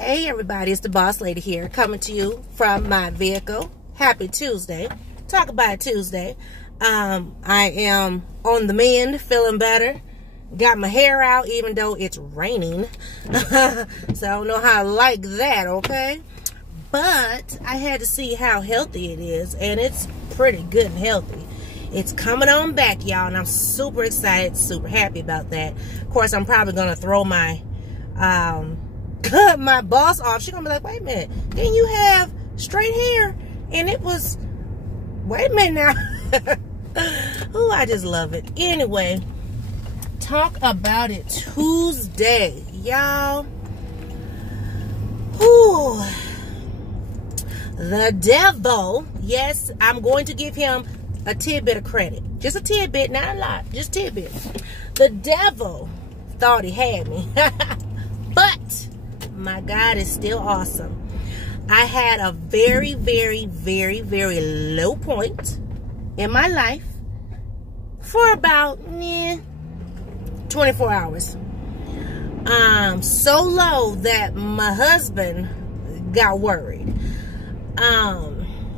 Hey everybody, it's the Boss Lady here, coming to you from my vehicle. Happy Tuesday. Talk about it Tuesday. I am on the mend, feeling better. Got my hair out even though it's raining. So I don't know how I like that, okay? But I had to see how healthy it is, and it's pretty good and healthy. It's coming on back, y'all, and I'm super excited, super happy about that. Of course, I'm probably going to throw my my boss off. She's gonna be like, wait a minute, didn't you have straight hair? And it was, wait a minute now. Oh, I just love it. Anyway, talk about it Tuesday, y'all. Ooh, the devil. Yes, I'm going to give him a tidbit of credit. Just a tidbit, not a lot, just tidbit. The devil thought he had me. But my God is still awesome. I had a very, very, very, very low point in my life for about 24 hours. So low that my husband got worried.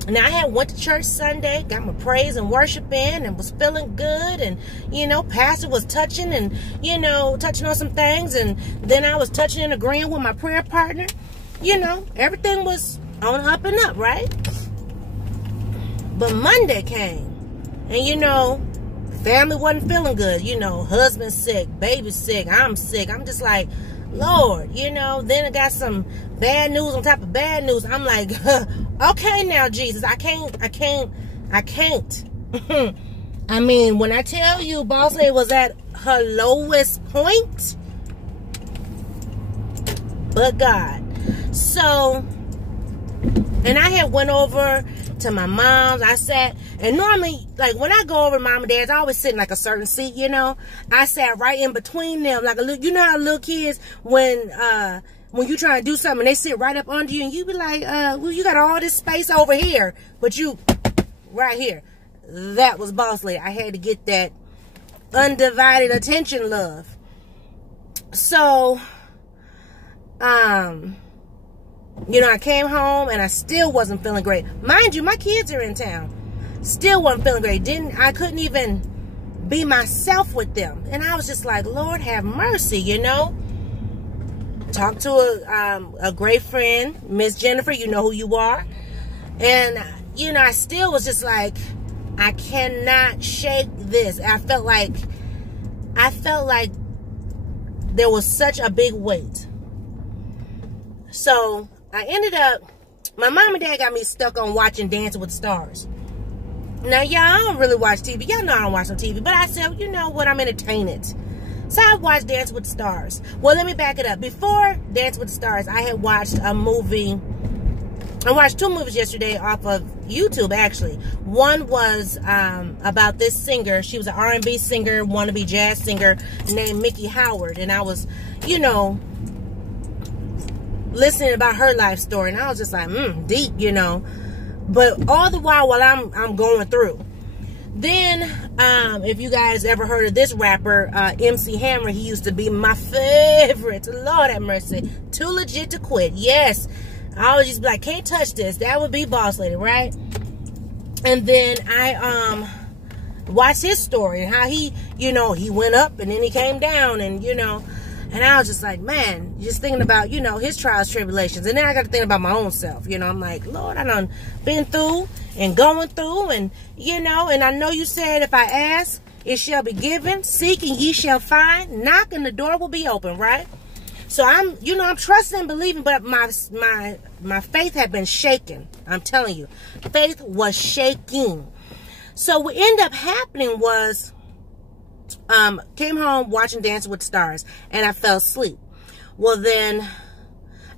Now I had went to church Sunday, got my praise and worship in, and was feeling good, and pastor was touching and touching on some things, and then I was touching and agreeing with my prayer partner. Everything was on up and up, right? But Monday came, and family wasn't feeling good. Husband sick, baby sick, I'm sick. I'm just like, Lord, then I got some bad news on top of bad news. I'm like, okay now, Jesus, I can't. I mean, when I tell you Boss Lady was at her lowest point, but God. So, and I had went over to my mom's. I sat, and normally, like, when I go over to mom and dad's, I always sit in, like, a certain seat, I sat right in between them, like a little, how little kids, when you try to do something, they sit right up under you, and you be like, well, you got all this space over here, but you, right here. That was Boss Lady. I had to get that undivided attention, love. So, I came home and I still wasn't feeling great. Mind you, my kids are in town. Still wasn't feeling great. I couldn't even be myself with them. And I was just like, Lord have mercy, Talked to a great friend, Miss Jennifer, you know who you are. And, I still was just like, I cannot shake this. I felt like there was such a big weight. So I ended up, my mom and dad got me stuck on watching Dancing with the Stars. Now, y'all, I don't really watch TV. Y'all know I don't watch no TV. But I said, you know what, I'm entertained. So I watched Dancing with the Stars. Well, let me back it up. Before Dancing with the Stars, I had watched a movie. I watched two movies yesterday off of YouTube, actually. One was about this singer. She was an R&B singer, wannabe jazz singer named Miki Howard. And I was, listening about her life story, and I was just like, deep, But all the while I'm going through. Then, if you guys ever heard of this rapper, MC Hammer, he used to be my favorite. Lord have mercy. Too legit to quit. Yes. I always just be like, can't touch this. That would be Boss Lady, right? And then I watched his story and how he, he went up and then he came down, and and I was just like, man, just thinking about, his trials, tribulations. And then I got to think about my own self. I'm like, Lord, I done been through and going through. And, and I know you said if I ask, it shall be given. Seek and ye shall find. Knock and the door will be open, right? So I'm trusting and believing, but my faith had been shaken. I'm telling you. Faith was shaking. So what ended up happening was, came home watching Dancing with the Stars, and I fell asleep. Well, then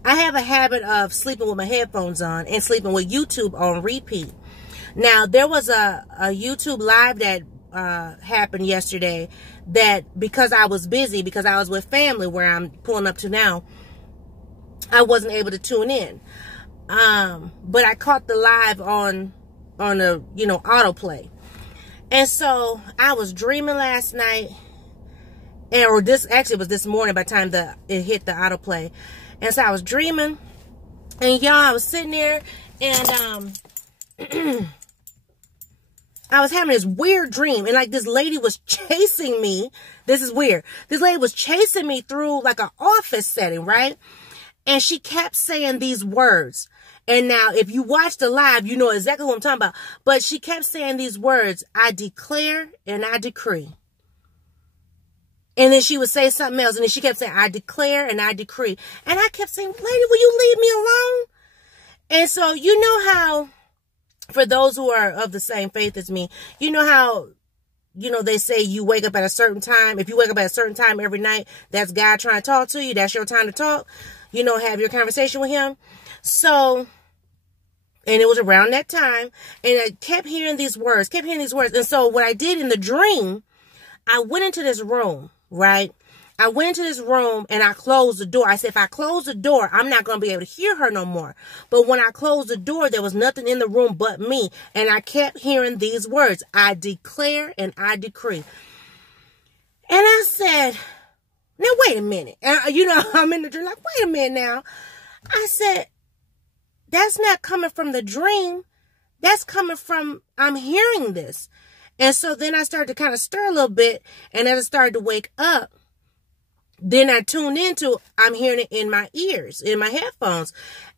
I have a habit of sleeping with my headphones on and sleeping with YouTube on repeat. Now, there was a YouTube live that happened yesterday that, because I was busy, because I was with family where I'm pulling up to now, I wasn't able to tune in. But I caught the live on a, autoplay. And so I was dreaming last night, or this actually was this morning by the time it hit the autoplay. And so I was dreaming, and y'all, I was sitting there, and I was having this weird dream, and like this lady was chasing me. This is weird. This lady was chasing me through like an office setting, right? And she kept saying these words. And now, if you watch the live, you know exactly what I'm talking about. But she kept saying these words, I declare and I decree. And then she would say something else. And then she kept saying, I declare and I decree. And I kept saying, lady, will you leave me alone? And so, you know how, for those who are of the same faith as me, you know how, you know, they say you wake up at a certain time. If you wake up at a certain time every night, that's God trying to talk to you. That's your time to talk. You know, have your conversation with him. So, and it was around that time, and I kept hearing these words. And so what I did in the dream, I went into this room, right? I went into this room and I closed the door. I said, if I close the door, I'm not going to be able to hear her no more. But when I closed the door, there was nothing in the room but me. And I kept hearing these words, I declare and I decree. And I said, now, wait a minute. And, you know, I'm in the dream like, wait a minute now. I said, that's not coming from the dream. That's coming from, I'm hearing this. And so then I started to kind of stir a little bit. And as I started to wake up, then I tuned into, I'm hearing it in my ears, in my headphones.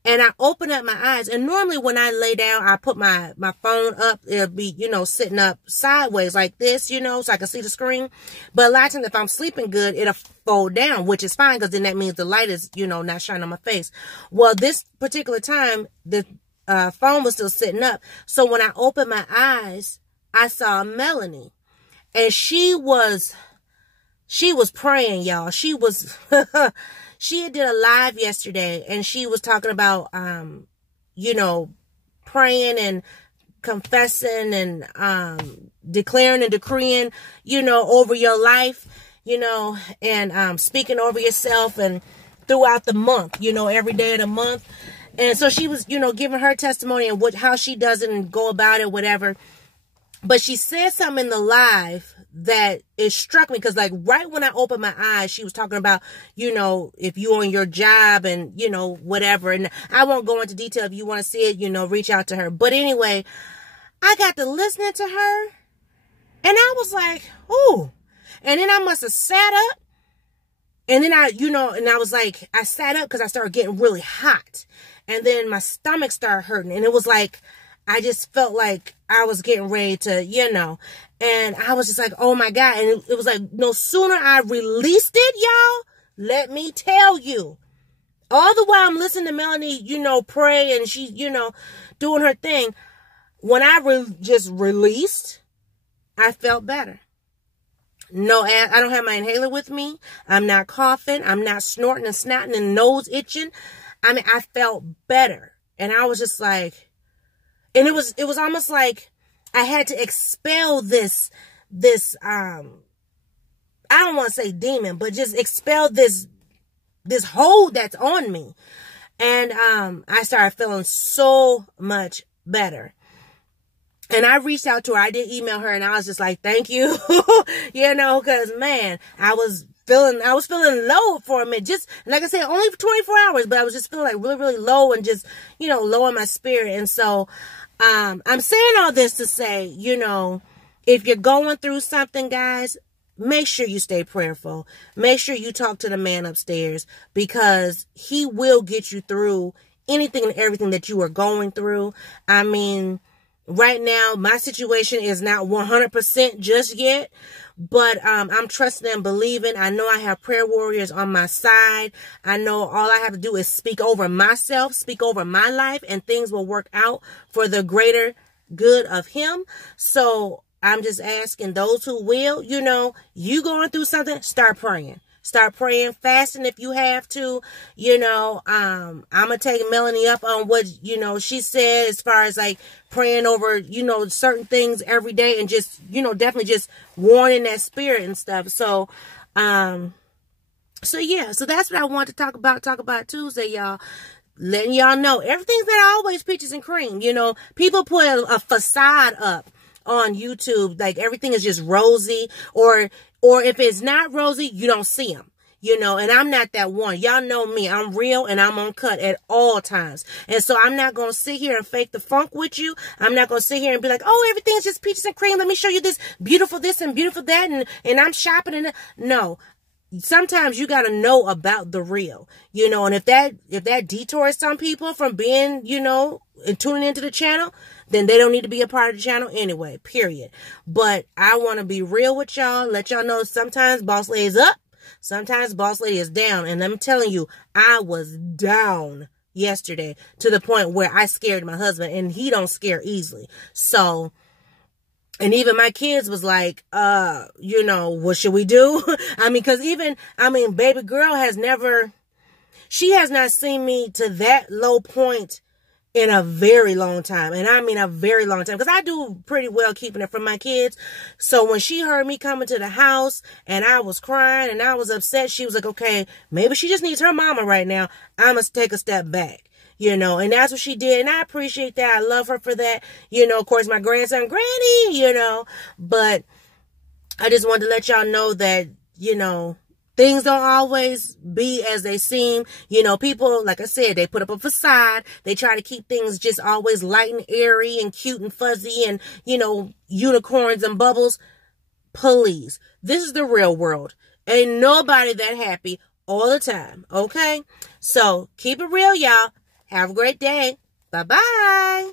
And I opened up my eyes. And normally when I lay down, I put my phone up. It'll be, you know, sitting up sideways like this, you know, so I can see the screen. But a lot of times if I'm sleeping good, it'll fold down, which is fine because then that means the light is, you know, not shining on my face. Well, this particular time, the phone was still sitting up. So when I opened my eyes, I saw Melanie. And she was praying, y'all. She was, she did a live yesterday and she was talking about, you know, praying and confessing and, declaring and decreeing, you know, over your life, you know, and, speaking over yourself and throughout the month, you know, every day of the month. And so she was, you know, giving her testimony and how she does it and go about it, whatever. But she said something in the live that it struck me because, like, right when I opened my eyes, she was talking about, you know, if you on your job and, you know, whatever. And I won't go into detail. If you want to see it, you know, reach out to her. But anyway, I got to listening to her and I was like, ooh. And then I must have sat up. And then I, you know, and I was like, I sat up because I started getting really hot. And then my stomach started hurting. And it was like, I just felt like I was getting ready to, you know, and I was just like, oh my God. And it was like, no sooner I released it, y'all, let me tell you, all the while I'm listening to Melanie, you know, pray and she, you know, doing her thing. When I just released, I felt better. No, I don't have my inhaler with me. I'm not coughing. I'm not snorting and snotting and nose itching. I mean, I felt better. And I was just like, and it was almost like I had to expel this, I don't want to say demon, but just expel this hold that's on me. And, I started feeling so much better. And I reached out to her. I did email her and I was just like, thank you, you know, cause man, I was feeling low for a minute. Just like I said, only for 24 hours, but I was just feeling like really, really low and just, you know, low in my spirit. And so, I'm saying all this to say, you know, if you're going through something, guys, make sure you stay prayerful. Make sure you talk to the man upstairs because he will get you through anything and everything that you are going through. I mean, right now, my situation is not 100% just yet, but I'm trusting and believing. I know I have prayer warriors on my side. I know all I have to do is speak over myself, speak over my life, and things will work out for the greater good of him. So I'm just asking those who will, you know, you going through something, start praying. Start praying, fasting if you have to, you know. I'm going to take Melanie up on what, you know, she said as far as like praying over, you know, certain things every day and just, you know, definitely just warning that spirit and stuff. So, so yeah, so that's what I want to talk about Tuesday, y'all. Letting y'all know everything's not always peaches and cream. You know, people put a facade up on YouTube, like everything is just rosy, or Or if it's not rosy, you don't see them. You know, and I'm not that one. Y'all know me. I'm real and I'm uncut at all times. And so I'm not going to sit here and fake the funk with you. I'm not going to sit here and be like, oh, everything's just peaches and cream. Let me show you this beautiful this and beautiful that. And I'm shopping. And no, sometimes you got to know about the real, you know, and if that detours some people from being, you know, and tuning into the channel, then they don't need to be a part of the channel anyway, period. But I want to be real with y'all, let y'all know sometimes Boss Lady is up. Sometimes Boss Lady is down. And I'm telling you, I was down yesterday to the point where I scared my husband, and he don't scare easily. So, and even my kids was like, you know, what should we do? I mean, because baby girl she has not seen me to that low point in a very long time. And I mean a very long time. Because I do pretty well keeping it from my kids. So when she heard me coming to the house and I was crying and I was upset, she was like, okay, maybe she just needs her mama right now. I must take a step back. You know, and that's what she did. And I appreciate that. I love her for that. You know, of course, my grandson, Granny, you know. But I just wanted to let y'all know that, you know, things don't always be as they seem. You know, people, like I said, they put up a facade. They try to keep things just always light and airy and cute and fuzzy and, you know, unicorns and bubbles. Please, this is the real world. Ain't nobody that happy all the time, okay? So, keep it real, y'all. Have a great day. Bye-bye.